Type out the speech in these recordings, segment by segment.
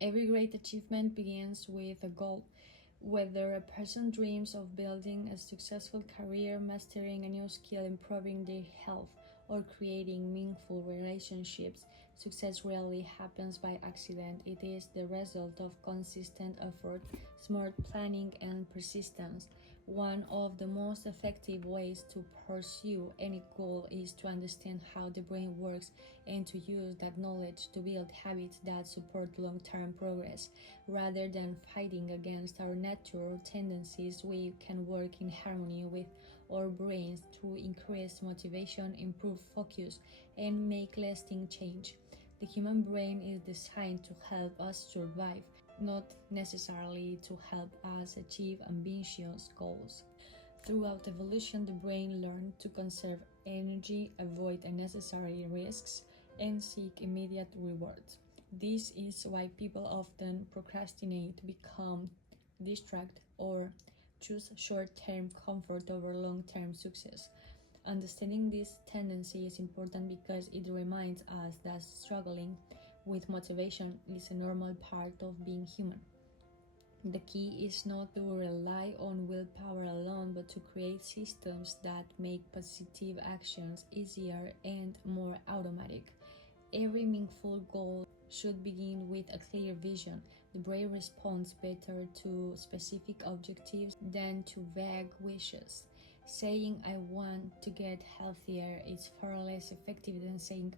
Every great achievement begins with a goal. Whether a person dreams of building a successful career, mastering a new skill, improving their health, or creating meaningful relationships, success rarely happens by accident. It is the result of consistent effort, smart planning, and persistence. One of the most effective ways to pursue any goal is to understand how the brain works and to use that knowledge to build habits that support long-term progress. Rather than fighting against our natural tendencies, we can work in harmony with our brains to increase motivation, improve focus, and make lasting change. The human brain is designed to help us survive, not necessarily to help us achieve ambitious goals. Throughout evolution, the brain learned to conserve energy, avoid unnecessary risks, and seek immediate rewards. This is why people often procrastinate, become distracted, or choose short-term comfort over long-term success. Understanding this tendency is important because it reminds us that struggling with motivation is a normal part of being human. The key is not to rely on willpower alone, but to create systems that make positive actions easier and more automatic. Every meaningful goal should begin with a clear vision. The brain responds better to specific objectives than to vague wishes. Saying I want to get healthier is far less effective than saying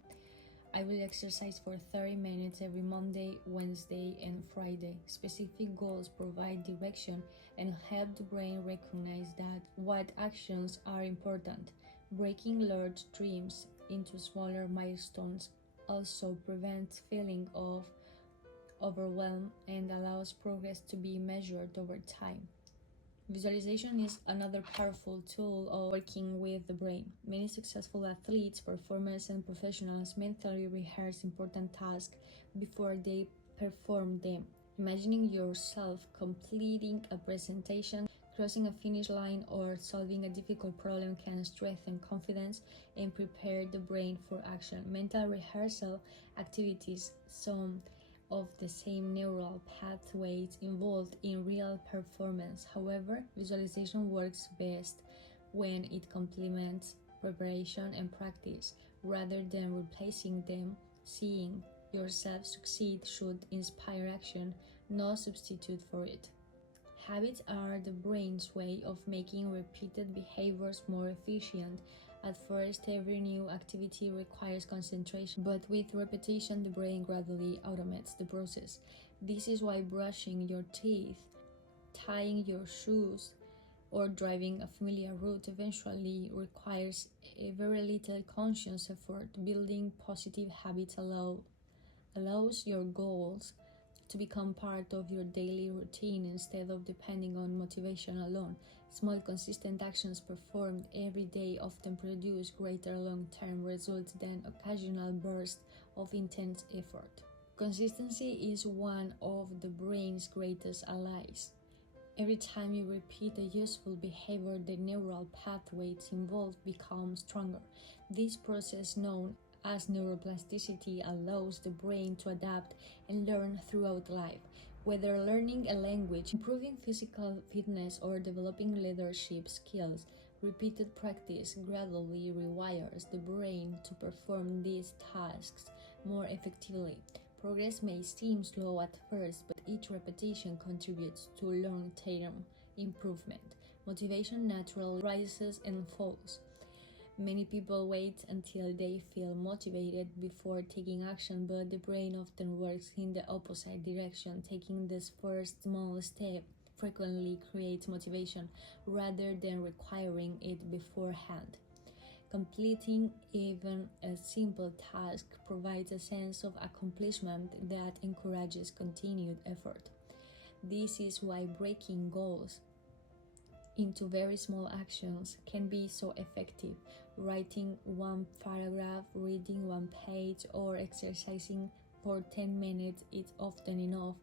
I will exercise for 30 minutes every Monday, Wednesday, and Friday. Specific goals provide direction and help the brain recognize that what actions are important. Breaking large dreams into smaller milestones also prevents feeling of overwhelm and allows progress to be measured over time. Visualization is another powerful tool of working with the brain. Many successful athletes, performers, and professionals mentally rehearse important tasks before they perform them. Imagining yourself completing a presentation, crossing a finish line, or solving a difficult problem can strengthen confidence and prepare the brain for action. Mental rehearsal activities, some of the same neural pathways involved in real performance. However, visualization works best when it complements preparation and practice rather than replacing them. Seeing yourself succeed should inspire action, no substitute for it. Habits are the brain's way of making repeated behaviors more efficient. At first, every new activity requires concentration, but with repetition, the brain gradually automates the process. This is why brushing your teeth, tying your shoes, or driving a familiar route eventually requires a very little conscious effort. Building positive habits allows your goals to become part of your daily routine instead of depending on motivation alone. Small, consistent actions performed every day often produce greater long-term results than occasional bursts of intense effort. Consistency is one of the brain's greatest allies. Every time you repeat a useful behavior, the neural pathways involved become stronger. This process, known as neuroplasticity, allows the brain to adapt and learn throughout life. Whether learning a language, improving physical fitness, or developing leadership skills, repeated practice gradually rewires the brain to perform these tasks more effectively. Progress may seem slow at first, but each repetition contributes to long-term improvement. Motivation naturally rises and falls. Many people wait until they feel motivated before taking action, but the brain often works in the opposite direction. Taking this first small step frequently creates motivation rather than requiring it beforehand. Completing even a simple task provides a sense of accomplishment that encourages continued effort. This is why breaking goals into very small actions can be so effective. Writing one paragraph, reading one page, or exercising for 10 minutes is often enough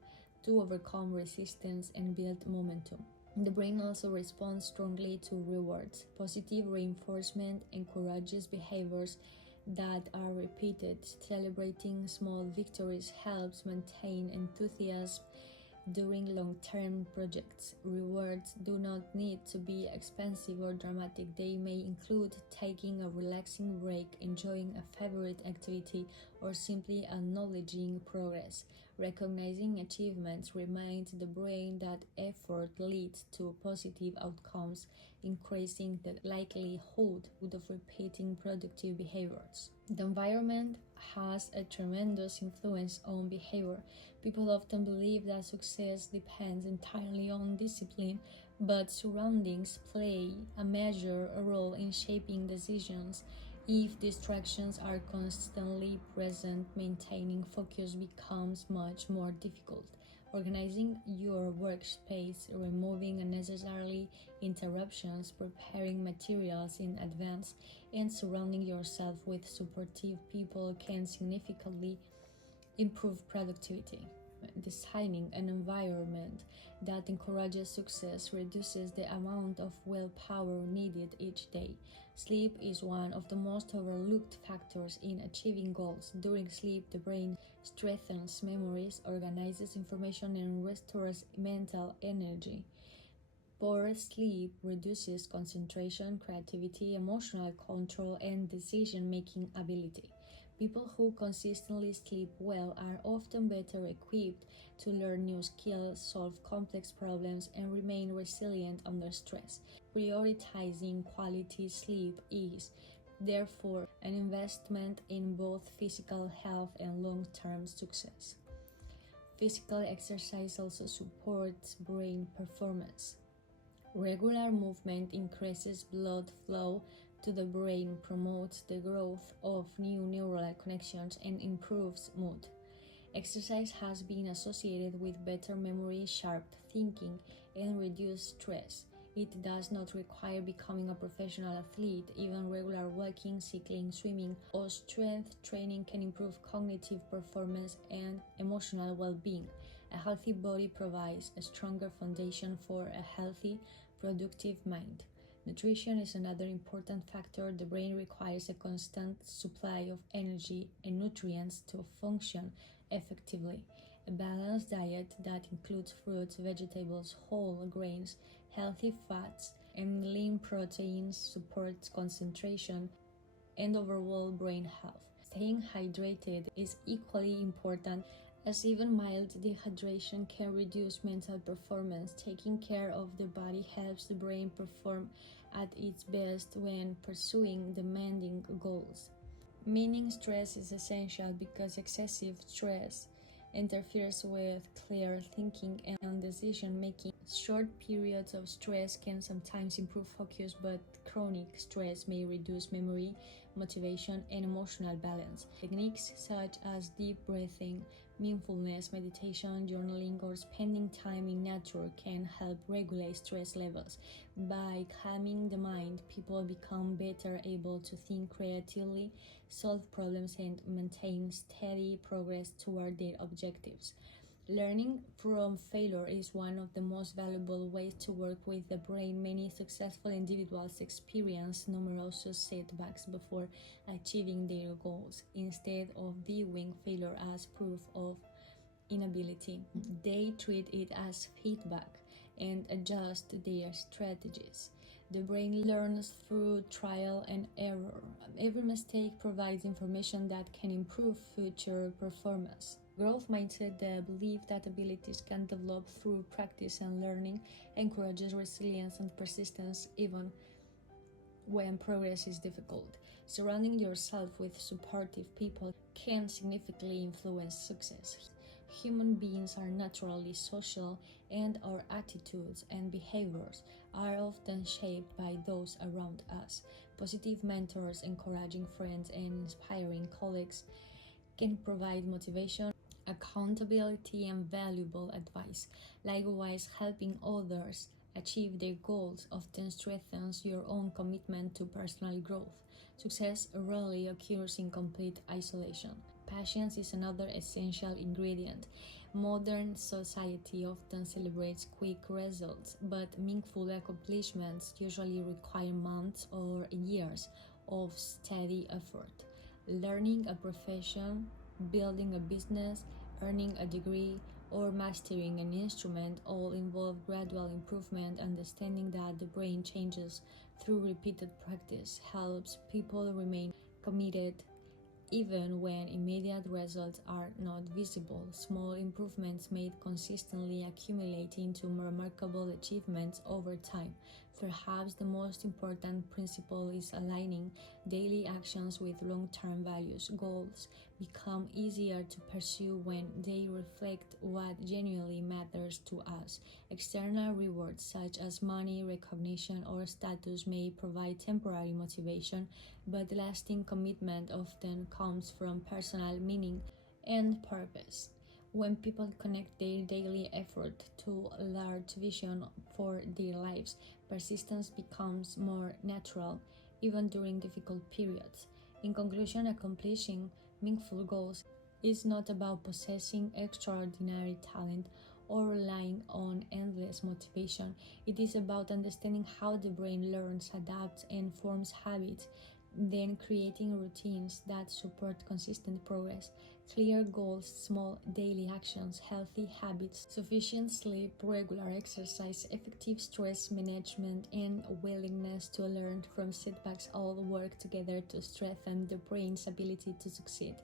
to overcome resistance and build momentum. The brain also responds strongly to rewards. Positive reinforcement encourages behaviors that are repeated. Celebrating small victories helps maintain enthusiasm during long-term projects. Rewards do not need to be expensive or dramatic. They may include taking a relaxing break, enjoying a favorite activity, or simply acknowledging progress. Recognizing achievements reminds the brain that effort leads to positive outcomes, increasing the likelihood of repeating productive behaviors. The environment has a tremendous influence on behavior. People often believe that success depends entirely on discipline, but surroundings play a major role in shaping decisions. If distractions are constantly present, maintaining focus becomes much more difficult. Organizing your workspace, removing unnecessary interruptions, preparing materials in advance, and surrounding yourself with supportive people can significantly improve productivity. Designing an environment that encourages success reduces the amount of willpower needed each day. Sleep is one of the most overlooked factors in achieving goals. During sleep, the brain strengthens memories, organizes information, and restores mental energy. Poor sleep reduces concentration, creativity, emotional control, and decision making ability. People who consistently sleep well are often better equipped to learn new skills, solve complex problems, and remain resilient under stress. Prioritizing quality sleep is, therefore, an investment in both physical health and long term success. Physical exercise also supports brain performance. Regular movement increases blood flow to the brain, promotes the growth of new neural connections, and improves mood. Exercise has been associated with better memory, sharp thinking, and reduced stress. It does not require becoming a professional athlete. Even regular walking, cycling, swimming, or strength training can improve cognitive performance and emotional well-being. A healthy body provides a stronger foundation for a healthy, productive mind. Nutrition is another important factor. The brain requires a constant supply of energy and nutrients to function effectively. A balanced diet that includes fruits, vegetables, whole grains, healthy fats, and lean proteins supports concentration and overall brain health. Staying hydrated is equally important, as even mild dehydration can reduce mental performance. Taking care of the body helps the brain perform at its best when pursuing demanding goals. Meaning stress is essential because excessive stress interferes with clear thinking and decision making. Short periods of stress can sometimes improve focus, but chronic stress may reduce memory, motivation, and emotional balance. Techniques such as deep breathing, mindfulness, meditation, journaling, or spending time in nature can help regulate stress levels. By calming the mind, people become better able to think creatively, solve problems, and maintain steady progress toward their objectives. Learning from failure is one of the most valuable ways to work with the brain. Many successful individuals experience numerous setbacks before achieving their goals. Instead of viewing failure as proof of inability, they treat it as feedback and adjust their strategies. The brain learns through trial and error. Every mistake provides information that can improve future performance. Growth mindset, the belief that abilities can develop through practice and learning, encourages resilience and persistence even when progress is difficult. Surrounding yourself with supportive people can significantly influence success. Human beings are naturally social, and our attitudes and behaviors are often shaped by those around us. Positive mentors, encouraging friends, and inspiring colleagues can provide motivation, accountability, and valuable advice. Likewise, helping others achieve their goals often strengthens your own commitment to personal growth. Success rarely occurs in complete isolation. Patience is another essential ingredient. Modern society often celebrates quick results, but meaningful accomplishments usually require months or years of steady effort. Learning a profession, building a business, earning a degree, or mastering an instrument all involve gradual improvement. Understanding that the brain changes through repeated practice helps people remain committed even when immediate results are not visible. Small improvements made consistently accumulate into remarkable achievements over time. Perhaps the most important principle is aligning daily actions with long term values. Goals become easier to pursue when they reflect what genuinely matters to us. External rewards such as money, recognition, or status may provide temporary motivation, but lasting commitment often comes from personal meaning and purpose. When people connect their daily effort to a large vision for their lives, persistence becomes more natural, even during difficult periods. In conclusion, accomplishing meaningful goals is not about possessing extraordinary talent or relying on endless motivation. It is about understanding how the brain learns, adapts, and forms habits, then creating routines that support consistent progress. Clear goals, small daily actions, healthy habits, sufficient sleep, regular exercise, effective stress management, and willingness to learn from setbacks all work together to strengthen the brain's ability to succeed.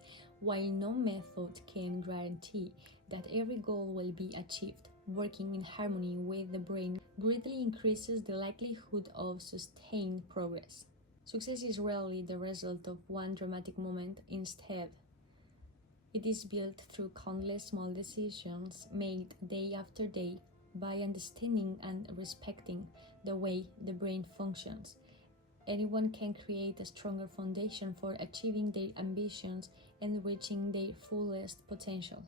While no method can guarantee that every goal will be achieved, working in harmony with the brain greatly increases the likelihood of sustained progress. Success is rarely the result of one dramatic moment. Instead, it is built through countless small decisions made day after day. By understanding and respecting the way the brain functions, anyone can create a stronger foundation for achieving their ambitions and reaching their fullest potential.